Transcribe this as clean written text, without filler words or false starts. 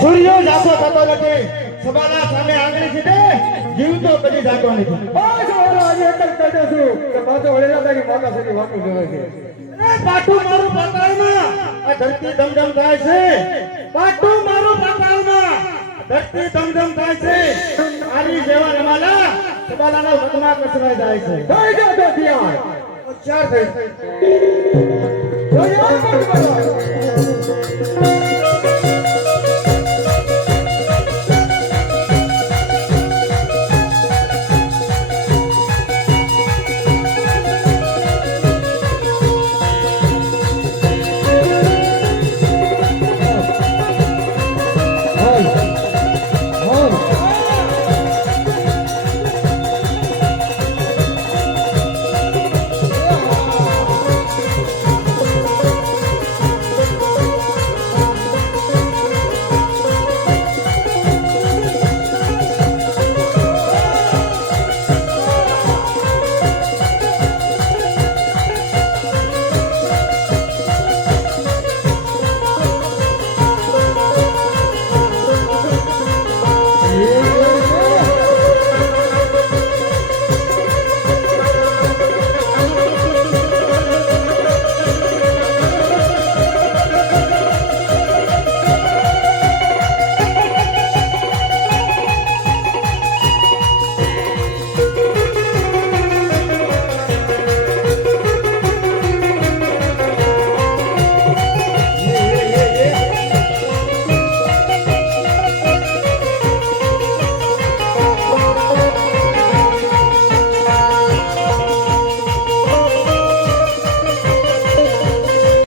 સૂર્યો જાતો થતો નથી સબાના સામે આંગળી સીધે જીવતો કદી જાતો નથી બસ ઓલો આજે એક જ કહી દઉં છું કે પાછો વળેલા તારી માતા સુધી વાતું જોવે છે એ પાટું મારું પાતાળમાં આ ધરતી ધમધમ થાય છે પાટું મારું પાતાળમાં ધરતી ધમધમ થાય છે આરી જેવા રમાલા સબાલાનો વગમાં કસરાઈ જાય છે થઈ જા તો ત્યાં ચાર થઈ જોયા